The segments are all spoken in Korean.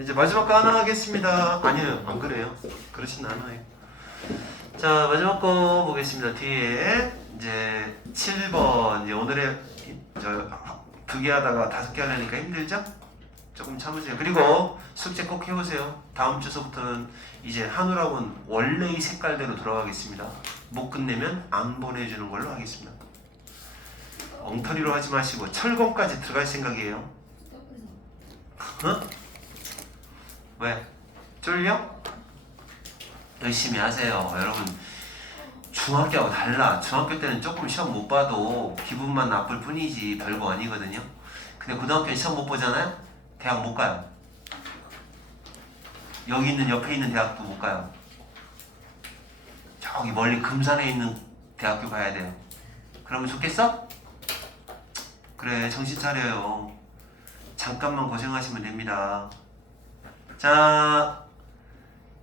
이제 마지막 거 하나 하겠습니다. 아니에요, 안 그래요. 그렇진 않아요. 자, 마지막 거 보겠습니다. 뒤에 이제 7번 이제 오늘의 두 개 하다가 5개 하려니까 힘들죠? 조금 참으세요. 그리고 숙제 꼭 해오세요. 다음 주서부터는 이제 한우락은 원래의 색깔대로 돌아가겠습니다. 못 끝내면 안 보내주는 걸로 하겠습니다. 엉터리로 하지 마시고 철검까지 들어갈 생각이에요. 어? 왜? 쫄려? 열심히 하세요. 여러분 중학교하고 달라. 중학교 때는 조금 시험 못 봐도 기분만 나쁠 뿐이지 별거 아니거든요. 근데 고등학교는 시험 못 보잖아요? 대학 못 가요. 여기 있는 옆에 있는 대학도 못 가요. 저기 멀리 금산에 있는 대학교 가야 돼요. 그러면 좋겠어? 그래, 정신 차려요. 잠깐만 고생하시면 됩니다. 자,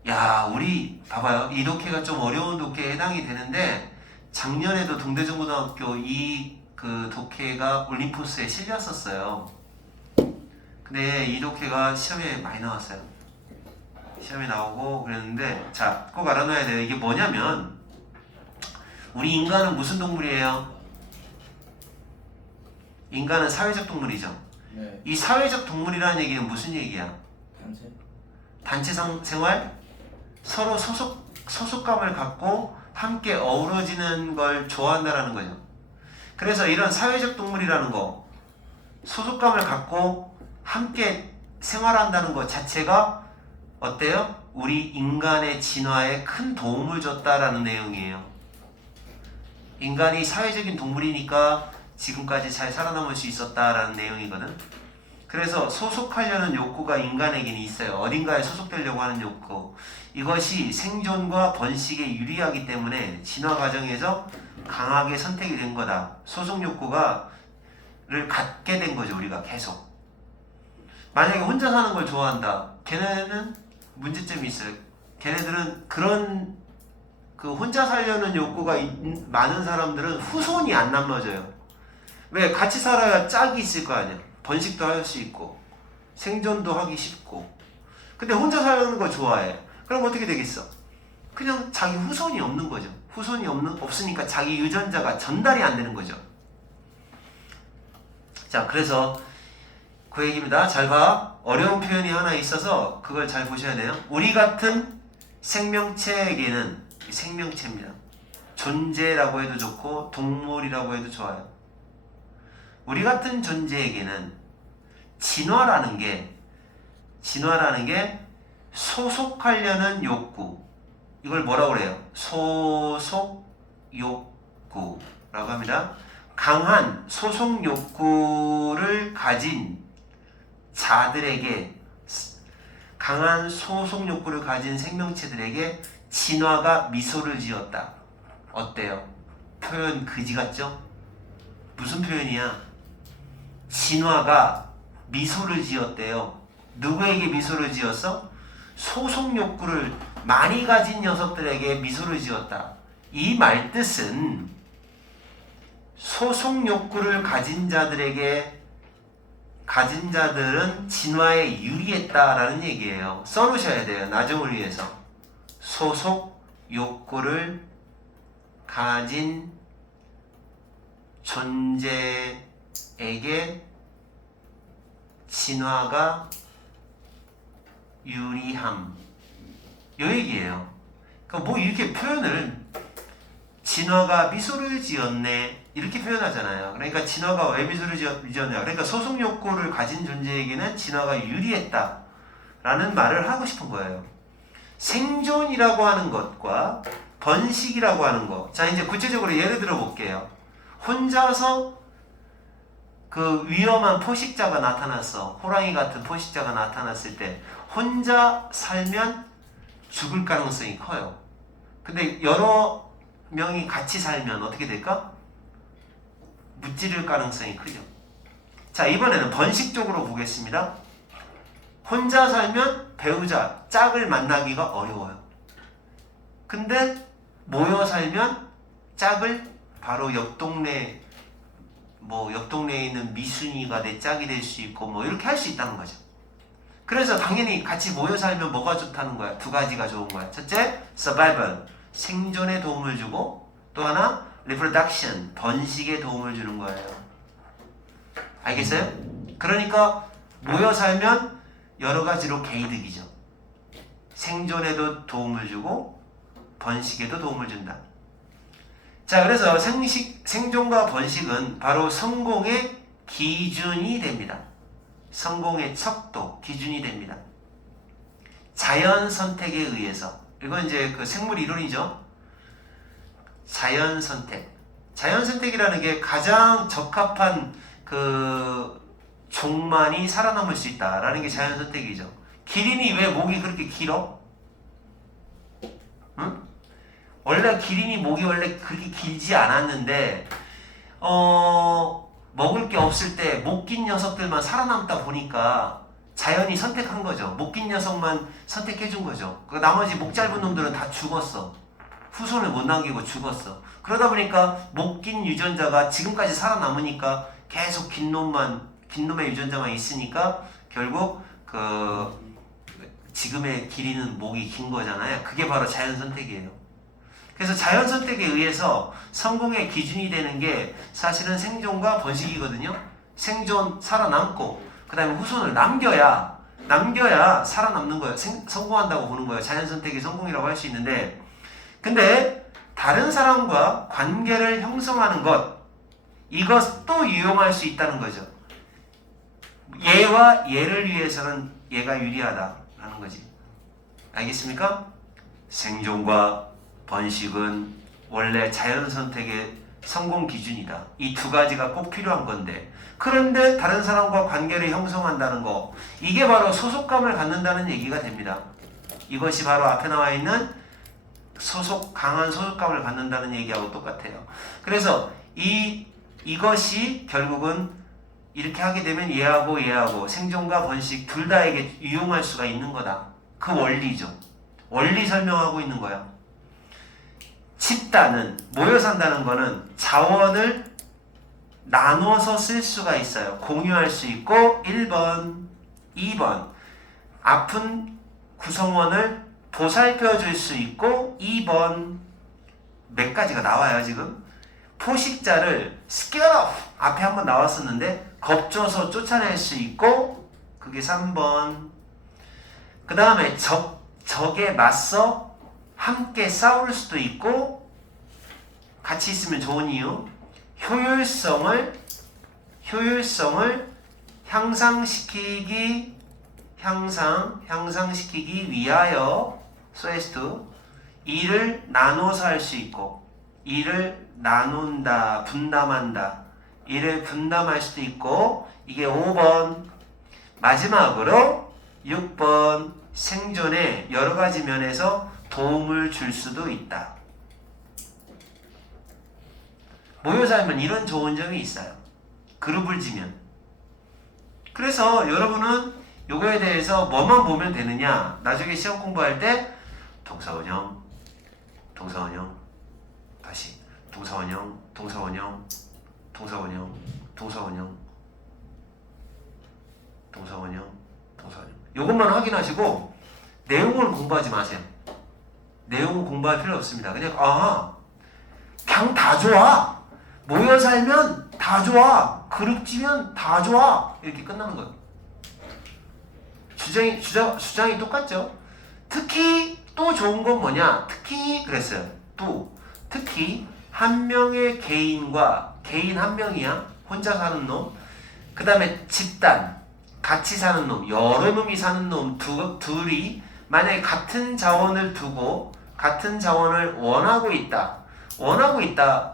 야, 우리 봐봐요. 이 독해가 좀 어려운 독해에 해당이 되는데 작년에도 동대전고등학교 그 독해가 올림포스에 실렸었어요. 근데 이 독해가 시험에 많이 나왔어요. 시험에 나오고 그랬는데, 자, 꼭 알아놔야 돼요. 이게 뭐냐면 우리 인간은 무슨 동물이에요? 인간은 사회적 동물이죠. 네. 이 사회적 동물이라는 얘기는 무슨 얘기야? 단체 생활? 서로 소속감을 갖고 함께 어우러지는 걸 좋아한다라는 거죠. 그래서 이런 사회적 동물이라는 거, 소속감을 갖고 함께 생활한다는 것 자체가 어때요? 우리 인간의 진화에 큰 도움을 줬다라는 내용이에요. 인간이 사회적인 동물이니까 지금까지 잘 살아남을 수 있었다라는 내용이거든. 그래서 소속하려는 욕구가 인간에게는 있어요. 어딘가에 소속되려고 하는 욕구. 이것이 생존과 번식에 유리하기 때문에 진화 과정에서 강하게 선택이 된 거다. 소속 욕구를 갖게 된 거죠. 우리가 계속. 만약에 혼자 사는 걸 좋아한다. 걔네는 문제점이 있어요. 걔네들은 그런 그 혼자 살려는 욕구가 많은 사람들은 후손이 안 남아져요. 왜? 같이 살아야 짝이 있을 거 아니야. 번식도 할 수 있고 생존도 하기 쉽고. 근데 혼자 사는 거 좋아해. 그럼 어떻게 되겠어? 그냥 자기 후손이 없는 거죠. 후손이 없으니까 자기 유전자가 전달이 안 되는 거죠. 자, 그래서 그 얘기입니다. 잘 봐. 어려운 표현이 하나 있어서 그걸 잘 보셔야 돼요. 우리 같은 생명체에게는, 생명체입니다. 존재라고 해도 좋고 동물이라고 해도 좋아요. 우리 같은 존재에게는 진화라는 게 소속하려는 욕구, 이걸 뭐라고 그래요? 소속 욕구라고 합니다. 강한 소속 욕구를 가진 자들에게, 강한 소속 욕구를 가진 생명체들에게 진화가 미소를 지었다. 어때요? 표현 그지 같죠? 무슨 표현이야? 진화가 미소를 지었대요. 누구에게 미소를 지었어? 소속 욕구를 많이 가진 녀석들에게 미소를 지었다. 이 말뜻은 소속 욕구를 가진 자들은 진화에 유리했다라는 얘기예요. 써놓으셔야 돼요. 나중을 위해서. 소속 욕구를 가진 존재에게 진화가 유리함. 요 얘기예요. 그러니까 뭐 이렇게 표현을 진화가 미소를 지었네 이렇게 표현하잖아요. 그러니까 진화가 왜 미소를 지었냐. 그러니까 소속 욕구를 가진 존재에게는 진화가 유리했다 라는 말을 하고 싶은 거예요. 생존이라고 하는 것과 번식이라고 하는 것. 자, 이제 구체적으로 예를 들어 볼게요. 혼자서 그 위험한 포식자가 나타났어. 호랑이 같은 포식자가 나타났을 때 혼자 살면 죽을 가능성이 커요. 근데 여러 명이 같이 살면 어떻게 될까? 무찌를 가능성이 크죠. 자, 이번에는 번식 쪽으로 보겠습니다. 혼자 살면 배우자, 짝을 만나기가 어려워요. 근데 모여 살면 짝을 바로 옆 동네에 있는 미순이가 내 짝이 될 수 있고 뭐 이렇게 할 수 있다는 거죠. 그래서 당연히 같이 모여 살면 뭐가 좋다는 거야? 두 가지가 좋은 거야. 첫째, survival, 생존에 도움을 주고, 또 하나, reproduction, 번식에 도움을 주는 거예요. 알겠어요? 그러니까 모여 살면 여러 가지로 개이득이죠. 생존에도 도움을 주고 번식에도 도움을 준다. 자, 그래서 생존과 번식은 바로 성공의 기준이 됩니다. 성공의 척도, 기준이 됩니다. 자연 선택에 의해서. 이건 이제 그 생물 이론이죠. 자연 선택. 자연 선택이라는 게 가장 적합한 그 종만이 살아남을 수 있다라는 게 자연 선택이죠. 기린이 왜 목이 그렇게 길어? 응? 원래 기린이 목이 원래 그렇게 길지 않았는데 먹을 게 없을 때 목 긴 녀석들만 살아남다 보니까 자연이 선택한 거죠. 목 긴 녀석만 선택해 준 거죠. 그 나머지 목 짧은 놈들은 다 죽었어. 후손을 못 남기고 죽었어. 그러다 보니까 목 긴 유전자가 지금까지 살아남으니까 계속 긴 놈의 유전자만 있으니까 결국 그 지금의 기린은 목이 긴 거잖아요. 그게 바로 자연 선택이에요. 그래서 자연 선택에 의해서 성공의 기준이 되는 게 사실은 생존과 번식이거든요. 생존, 살아남고 그 다음에 후손을 남겨야 살아남는 거예요. 성공한다고 보는 거예요. 자연 선택이 성공이라고 할 수 있는데, 근데 다른 사람과 관계를 형성하는 것, 이것도 유용할 수 있다는 거죠. 얘와 얘를 위해서는 얘가 유리하다라는 거지. 알겠습니까? 생존과 번식은 원래 자연 선택의 성공 기준이다. 이 두 가지가 꼭 필요한 건데, 그런데 다른 사람과 관계를 형성한다는 거, 이게 바로 소속감을 갖는다는 얘기가 됩니다. 이것이 바로 앞에 나와 있는 강한 소속감을 갖는다는 얘기하고 똑같아요. 그래서 이것이 결국은 이렇게 하게 되면 얘하고 생존과 번식 둘 다에게 유용할 수가 있는 거다. 그 원리죠. 원리 설명하고 있는 거야. 집단은, 모여 산다는 거는 자원을 나눠서 쓸 수가 있어요. 공유할 수 있고, 1번, 2번 아픈 구성원을 보살펴 줄 수 있고, 2번 몇 가지가 나와요. 지금 포식자를 scare off, 앞에 한번 나왔었는데 겁줘서 쫓아낼 수 있고, 그게 3번. 그 다음에 적에 맞서 함께 싸울 수도 있고, 같이 있으면 좋은 이유, 효율성을 향상시키기 위하여 so as to 일을 나눠서 할 수 있고, 일을 나눈다, 분담한다, 일을 분담할 수도 있고, 이게 5번. 마지막으로 6번, 생존에 여러 가지 면에서 도움을 줄 수도 있다. 모여 살면 이런 좋은 점이 있어요. 그룹을 지면. 그래서 여러분은 요거에 대해서 뭐만 보면 되느냐, 나중에 시험 공부할 때 동사원형, 다시 동사원형, 요것만 확인하시고 내용을 공부하지 마세요. 내용은 공부할 필요 없습니다. 그냥 그냥 다 좋아. 모여 살면 다 좋아. 그룹 지면 다 좋아. 이렇게 끝나는 거예요. 주장이 똑같죠. 특히 또 좋은 건 뭐냐? 그랬어요. 특히 한 명의 개인 한 명이야. 혼자 사는 놈. 그 다음에 집단, 같이 사는 놈, 여러 놈이 사는 놈 둘이 만약에 같은 자원을 두고 같은 자원을 원하고 있다.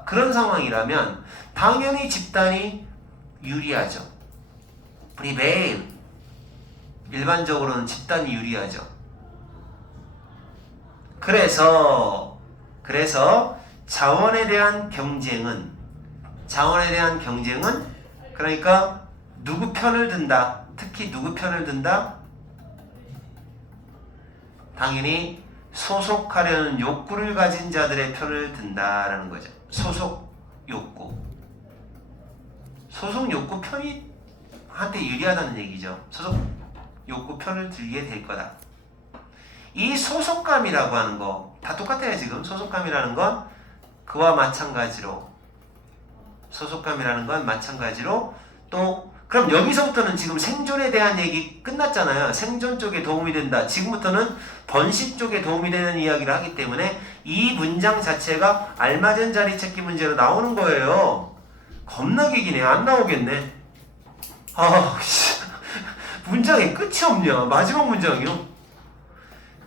그런 상황이라면 당연히 집단이 유리하죠. 우리 매일 일반적으로는 집단이 유리하죠. 그래서 자원에 대한 경쟁은 그러니까 누구 편을 든다. 특히 누구 편을 든다? 당연히 소속하려는 욕구를 가진 자들의 편을 든다라는 거죠. 소속 욕구 편이 한테 유리하다는 얘기죠. 소속 욕구 편을 들게 될 거다. 이 소속감이라고 하는 거 다 똑같아요. 지금 소속감이라는 건 그와 마찬가지로 또 그럼 여기서부터는 지금 생존에 대한 얘기 끝났잖아요. 생존 쪽에 도움이 된다. 지금부터는 번식 쪽에 도움이 되는 이야기를 하기 때문에 이 문장 자체가 알맞은 자리 찾기 문제로 나오는 거예요. 겁나게 기네. 안 나오겠네. 문장에 끝이 없냐. 마지막 문장이요.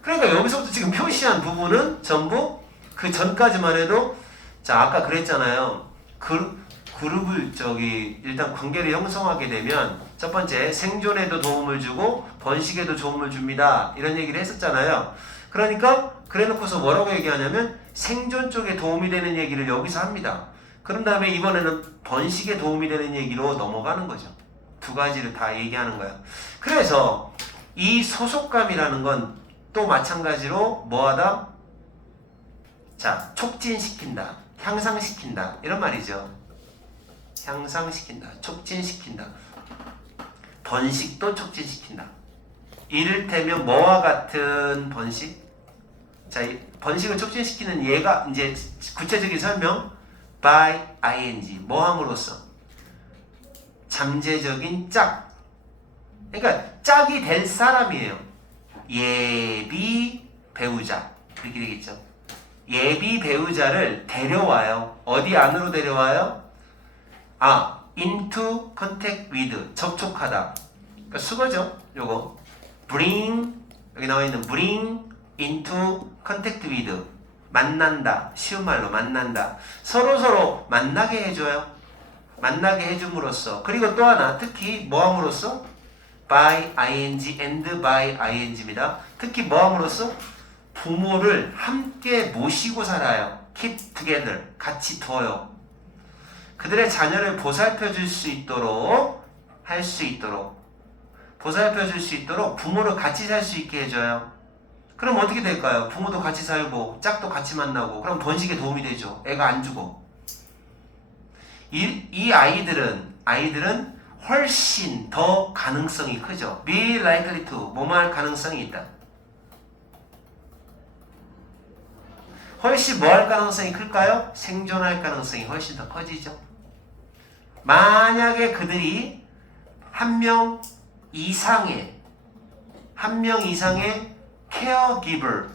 그러니까 여기서부터 지금 표시한 부분은 전부 그 전까지만 해도 자 아까 그랬잖아요. 그룹을 일단 관계를 형성하게 되면 첫 번째 생존에도 도움을 주고 번식에도 도움을 줍니다. 이런 얘기를 했었잖아요. 그러니까 그래놓고서 뭐라고 얘기하냐면 생존 쪽에 도움이 되는 얘기를 여기서 합니다. 그런 다음에 이번에는 번식에 도움이 되는 얘기로 넘어가는 거죠. 두 가지를 다 얘기하는 거야. 그래서 이 소속감이라는 건 또 마찬가지로 뭐하다? 자, 촉진시킨다, 향상시킨다 이런 말이죠. 향상시킨다, 촉진시킨다, 번식도 촉진시킨다. 이를테면 뭐와 같은 번식? 자, 이 번식을 촉진시키는 예가 이제 구체적인 설명 by ing 뭐함으로써 잠재적인 짝. 그러니까 짝이 될 사람이에요. 예비 배우자 이렇게 되겠죠. 예비 배우자를 데려와요. 어디 안으로 데려와요? into contact with 접촉하다. 그러니까 수거죠. 요거 bring 여기 나와 있는 bring into contact with 만난다. 쉬운 말로 만난다. 서로 만나게 해줘요. 만나게 해줌으로써 그리고 또 하나 특히 뭐함으로써 by ing and by ing입니다. 특히 뭐함으로써 부모를 함께 모시고 살아요. keep together 같이 둬요. 그들의 자녀를 보살펴 줄 수 있도록 보살펴 줄 수 있도록 부모를 같이 살 수 있게 해줘요. 그럼 어떻게 될까요? 부모도 같이 살고 짝도 같이 만나고 그럼 번식에 도움이 되죠. 애가 안 죽어. 이 아이들은 훨씬 더 가능성이 크죠. be likely to 뭐뭐 할 가능성이 있다. 훨씬 뭐 할 가능성이 클까요? 생존할 가능성이 훨씬 더 커지죠. 만약에 그들이 한 명 이상의 caregiver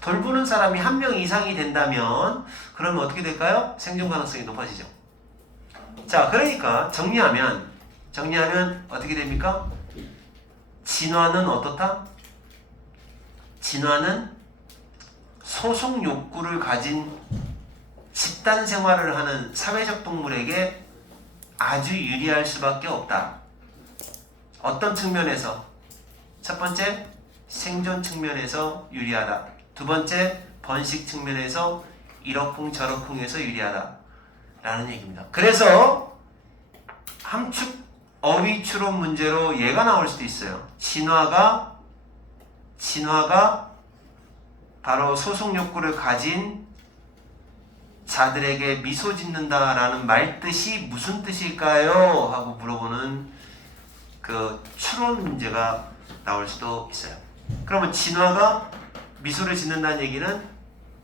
돌보는 사람이 한 명 이상이 된다면 그러면 어떻게 될까요? 생존 가능성이 높아지죠. 자, 그러니까 정리하면 어떻게 됩니까? 진화는 어떻다? 진화는 소속 욕구를 가진 집단 생활을 하는 사회적 동물에게 아주 유리할 수밖에 없다. 어떤 측면에서? 첫 번째, 생존 측면에서 유리하다. 두 번째, 번식 측면에서 이러쿵저러쿵해서 유리하다. 라는 얘기입니다. 그래서 함축 어휘 추론 문제로 얘가 나올 수도 있어요. 진화가 바로 소속 욕구를 가진 자들에게 미소 짓는다라는 말뜻이 무슨 뜻일까요? 하고 물어보는 그 추론 문제가 나올 수도 있어요. 그러면 진화가 미소를 짓는다는 얘기는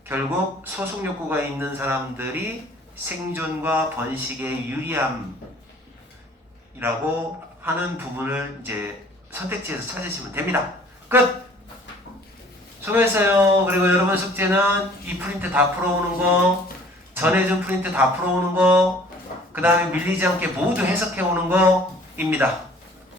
결국 소속 욕구가 있는 사람들이 생존과 번식에 유리함이라고 하는 부분을 이제 선택지에서 찾으시면 됩니다. 끝! 수고했어요. 그리고 여러분 숙제는 이 프린트 다 풀어오는 거, 전해준 프린트 다 풀어오는 거, 그 다음에 밀리지 않게 모두 해석해오는 거입니다.